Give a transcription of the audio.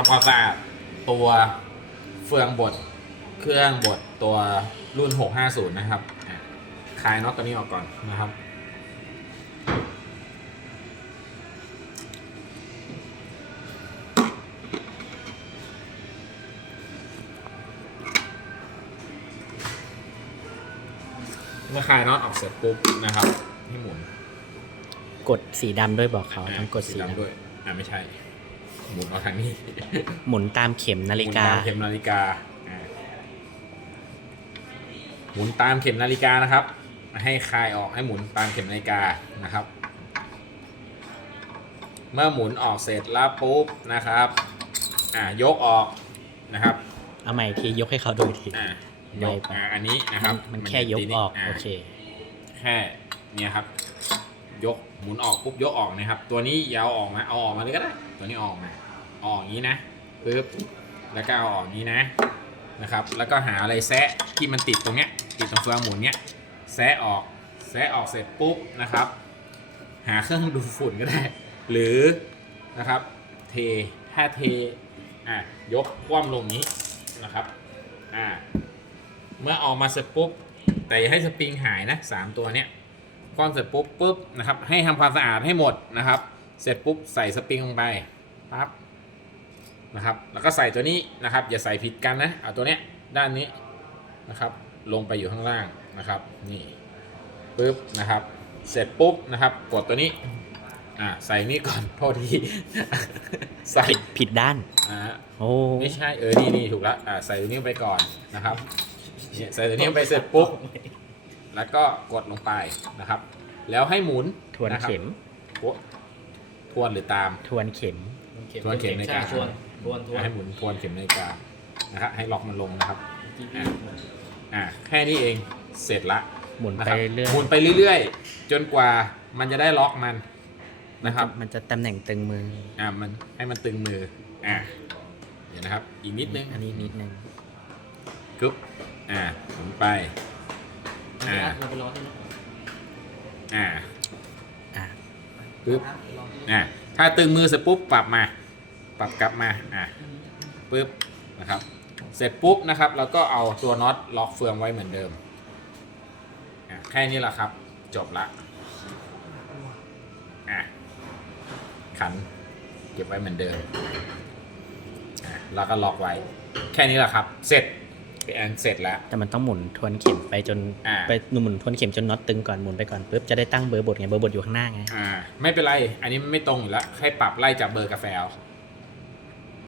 ทำความสะอาดตัวเฟืองบดเครื่องบดตัวรุ่น 650 นะครับอะคลายน็อตตัวนี้ออกก่อนนะครับ เมื่อคลายน็อตออกเสร็จปุ๊บนะครับให้หมุน กดสีดำด้วยบอกเขาต้องกดสีดำดำด้วย อ่าไม่ใช่ หมุนเอาทางนี้หมุนตามเข็มนาฬิกา หมุนตามเข็มนาฬิกาอ่าหมุนตามเข็มนาฬิกานะครับ ให้คลายออกให้หมุนตามเข็มนาฬิกานะครับ เมื่อหมุนออกเสร็จแล้วปุ๊บนะครับอ่ายกออกนะครับเอาใหม่อีกทียกให้เขาดูอีกที อ่าไวยกไปอ่าอันนี้นะครับมันแค่ยกออกาโอเค แค่เนี่ยครับ ยกหมุนออกปุ๊บยกออกนะครับ ตัวนี้ยาวออกมาเอาออกมาเลยก็ได้ ตัวนี้ออกมาออกอย่างนี้นะปึ๊บแล้วก็เอาออกอย่างนี้นะนะครับ แล้วก็หาอะไรแซะที่มันติดตรงเนี้ยติดตรงเฟืองหมุนเนี้ยแซะออกแซะออกเสร็จปุ๊บนะครับ หาเครื่องดูดฝุ่นก็ได้ หรือนะครับเทถ้าเทอะยกคว่ำลงนี้นะครับอ่าเมื่อออกมาเสร็จปุ๊บแต่อย่าให้สปริงหายนะสามตัวเนี้ย ก้อนเสร็จปุ๊บปุ๊บนะครับ ให้ทำความสะอาดให้หมดนะครับ เสร็จปุ๊บใส่สปริงลงไปปั๊บนะครับ แล้วก็ใส่ตัวนี้นะครับ อย่าใส่ผิดกันนะเอาตัวเนี้ยด้านนี้นะครับ ลงไปอยู่ข้างล่างนะครับนี่ปุ๊บนะครับ เสร็จปุ๊บนะครับ กดตัวนี้อ่าใส่นี่ก่อนพอดีใส่ผิดผิดด้านอ่าโอ้ไม่ใช่เออนี่นี่ถูกแล้วอ่าใส่ตัวนี้ลงไปก่อนนะครับเนี่ยใส่ตัวนี้ลงไปเสร็จปุ๊บ แล้วก็กดลงไปนะครับ แล้วให้หมุนทวนนะครับเข็มทวทวนหรือตามทวนเข็มทวนเข็มในการทวนทวนทวนให้หมุนทวนเข็มนาฬิกานะครับให้ล็อกมันลงนะครับอะอ่าแค่นี้เองเสร็จละหมุนนะไปครับเรื่อยหมุนไปเรื่อยๆ จนกว่ามันจะได้ล็อกมันนะครับ มันจะตำแหน่งตึงมืออ่ามันให้มันตึงมืออ่าเดี๋ยวนะครับ อีกนิดนึงอันนี้นิดนึงกึ๊บอ่าหมุนไป อ่า เราไปรอที่รถอ่าอะปึ๊บอะถ้าตึงมือเสร็จปุ๊บปรับมา ปรับกลับมาอะปึ๊บนะครับ เสร็จปุ๊บนะครับเราก็เอาตัวน็อตล็อกเฟืองไว้เหมือนเดิมอะแค่นี้แหละครับ จบละอะขันเก็บไว้เหมือนเดิมอะแล้วก็ล็อกไว้ แค่นี้แหละครับ เสร็จ เป็นอันเสร็จแล้ว แต่มันต้องหมุนทวนเข็มไปจนอ่า ไปหมุนทวนเข็มจนน็อตตึงก่อนหมุนไปก่อนปุ๊บจะได้ตั้งเบอร์บทไงเบอร์บทอยู่ข้างหน้าไงอ่า ไม่เป็นไร อันนี้มันไม่ตรงอยู่แล้วให้ปรับไล่จากเบอร์กาแฟเอา